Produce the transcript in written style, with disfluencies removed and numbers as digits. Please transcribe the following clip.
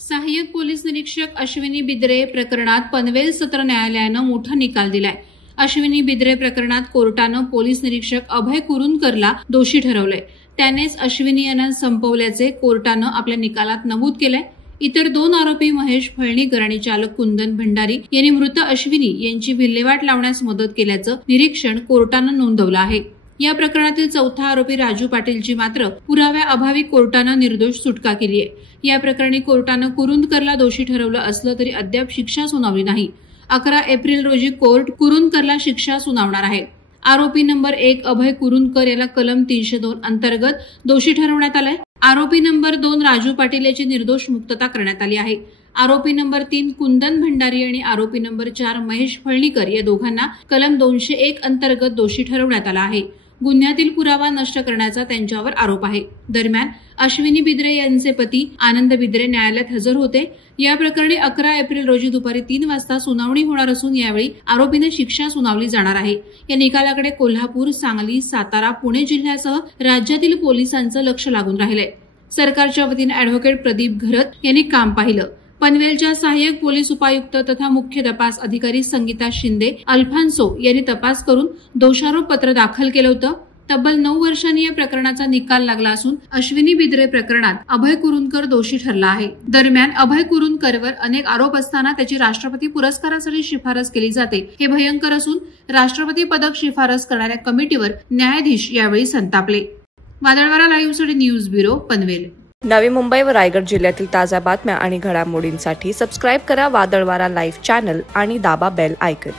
सहाय्यक पोलीस निरीक्षक अश्विनी बिद्रे प्रकरणात पनवेल सत्र न्यायालयानं मोठा निकाल दिलाय। अश्विनी बिद्रे प्रकरणात कोर्टानं पोलीस निरीक्षक अभय कुरुंदकरला दोषी ठरवलंय। त्यानेच अश्विनी यांना संपवल्याचे कोर्टानं आपल्या निकालात नमूद केलंय। इतर 2 आरोपी महेश फळणीकर आणि चालक कुंदन भंडारी यांनी मृत अश्विनी यांची विल्हेवाट लावण्यास मदत केल्याचं निरीक्षण कोर्टानं नोंदवलं आहे। या प्रकरणातील 4था आरोपी राजू पाटीलची मात्र पुराव्याअभावी कोर्टानं निर्दोष सुटका केली आहे। या प्रकरणी कोर्टानं कुरुंदकरला दोषी ठरवलं असलं तरी अद्याप शिक्षा सुनावली नाही। 11 एप्रिल रोजी कोर्ट कुरुंदकरला शिक्षा सुनावणार आहे। आरोपी नंबर 1 अभय कुरुंदकर याला कलम 302 अंतर्गत दोषी ठरवण्यात आलाय। आरोपी नंबर 2 राजू पाटील याची निर्दोष मुक्तता करण्यात आली आहे। आरोपी नंबर 3 कुंदन भंडारी आणि आरोपी नंबर 4 महेश फळणीकर या दोघांना कलम 201 अंतर्गत दोषी ठरवण्यात आला आहे। गुन्ह्यातील पुरावा नष्ट करण्याचा त्यांच्यावर आरोप आहे। दरम्यान अश्विनी बिद्रे यांचे पती आनंद बिद्रे न्यायालयात हजर होते। या प्रकरणी 11 एप्रिल रोजी दुपारी 3 वाजता सुनावणी होणार असून यावेळी आरोपींना शिक्षा सुनावली जाणार आहे। या निकालाकडे कोल्हापूर, सांगली, सातारा, पुणे जिल्ह्यासह राज्यातील पोलिसांचं लक्ष लागून राहिलंय। सरकारच्या वतीने अॅडव्होकेट प्रदीप घरत यांनी काम पाहिलं। पनवेलच्या सहाय्यक पोलीस उपायुक्त तथा मुख्य तपास अधिकारी संगीता शिंदे अल्फान्सो यांनी तपास करून दोषारोप पत्र दाखल केलं होतं। तब्बल 9 वर्षांनी या प्रकरणाचा निकाल लागला असून अश्विनी बिद्रे प्रकरणात अभय कुरुंदकर दोषी ठरला आहे। दरम्यान अभय कुरुंदकरवर अनेक आरोप असताना त्याची राष्ट्रपती पुरस्कारासाठी शिफारस केली जाते, हे भयंकर असून राष्ट्रपती पदक शिफारस करणाऱ्या कमिटीवर न्यायाधीश यावेळी संतापले। वादळवारा लाईव्हसाठी न्यूज ब्युरो, पनवेल। नवी मुंबई व रायगड जिल्ह्यातील ताज्या बातम्या आणि घडामोडींसाठी सबस्क्राईब करा वादळवारा लाईव्ह चॅनल आणि दाबा बेल आयकॉन।